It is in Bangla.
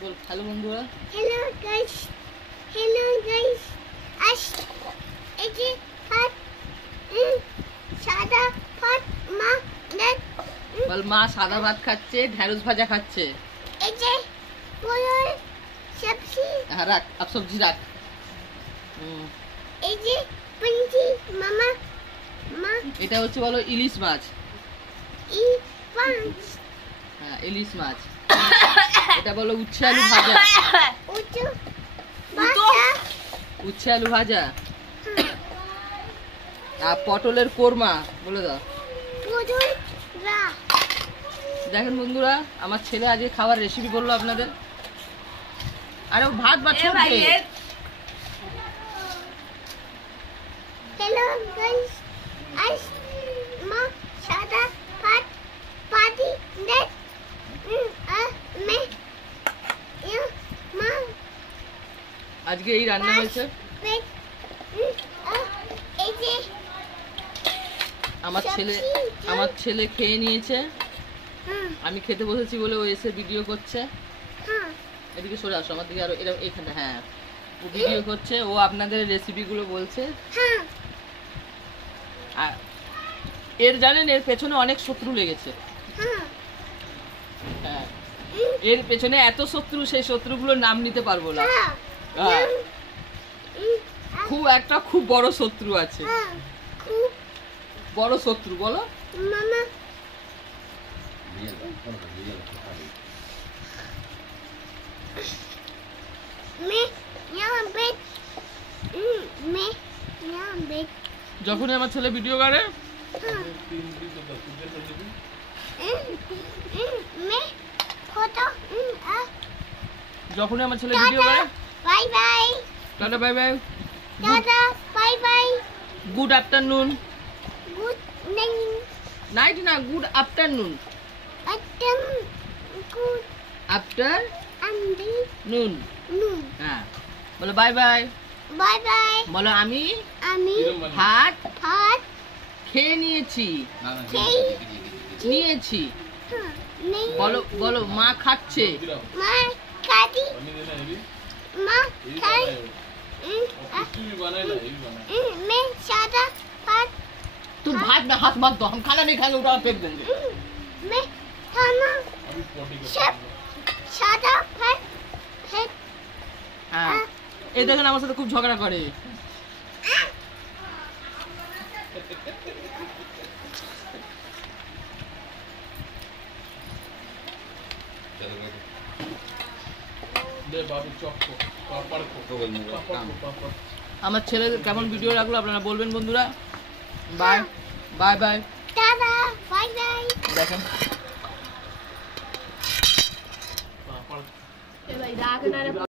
বল হ্যালো বন্ধুরা। Hello guys. Hello guys. আজ এই যে ভাত সাদা ভাত মা দেখ বল মা সাদা ভাত খাচ্ছে, ঢ্যাঁড়স ভাজা খাচ্ছে। এই যে পটল সবজি হ্যাঁ রাখ, আপ সবজি রাখ। এই যে পঞ্জি মামা মা এটা হচ্ছে বলো ইলিশ মাছ। ই পাঁচ হ্যাঁ ইলিশ মাছ। এটা বলো উচ্ছে আলু ভাজা। উঁচু বাটা উচ্ছে আলু ভাজা আর পটলের কোরমা বলে দাও। পটল রা দেখেন বন্ধুরা, আমার ছেলে আজকে খাবার রেসিপি বললো আপনাদের। আরে ও ভাত বা ছোট দে। Hello guys. আজ মা সাদা ভাত পাটি দেখ মে মা আজকে এই রান্না হয়েছে। এই যে আমার ছেলে খেয়ে নিয়েছে। হুম আমি খেতে বসেছি বলে ও এসে ভিডিও করছে। হুম এদিকে সরে আসো, আমার দিকে আরো এরকম এইখানে। হ্যাঁ ও ভিডিও করছে, ও আপনাদের রেসিপি গুলো বলছে। হুম আর এর জানেন এর পেছনে অনেক শত্রু লেগেছে। হুম হ্যাঁ এর পেছনে এত শত্রু, সেই শত্রুগুলোর নাম নিতে পারবো না। হ্যাঁ, খুব বড় শত্রু আছে। খুব বড় শত্রু বলো মামা মে यहाँ बैठ মে यहाँ बैठ যখনই আমার ছেলে ভিডিও করে মে ফটো যখনই আমার ছেলে ভিডিও করে bye bye tata bye bye, tata bye bye good afternoon, good night night না গুড আফটারনুন, আটম গুড আফটার আন্ডি নুন। নুন হ্যাঁ বলো বাই বাই, বাই বাই বলো আমি আমি ভাত ভাত খেয়ে নিয়েছি। নেই বলো বলো মা খাচ্ছে। মা খাদি মা খাই मैं सादा भात तुम भात में हाथ मत दो, हम खाना नहीं खाएंगे, उठा फेंक देंगे। मैं खाना सब सादा भात फेंक হ্যাঁ এই দেখেন আমার সাথে খুব ঝগড়া করে। আমার ছেলে কেমন ভিডিও লাগলো আপনারা বলবেন বন্ধুরা। Bye bye bye, tata bye bye দেখেন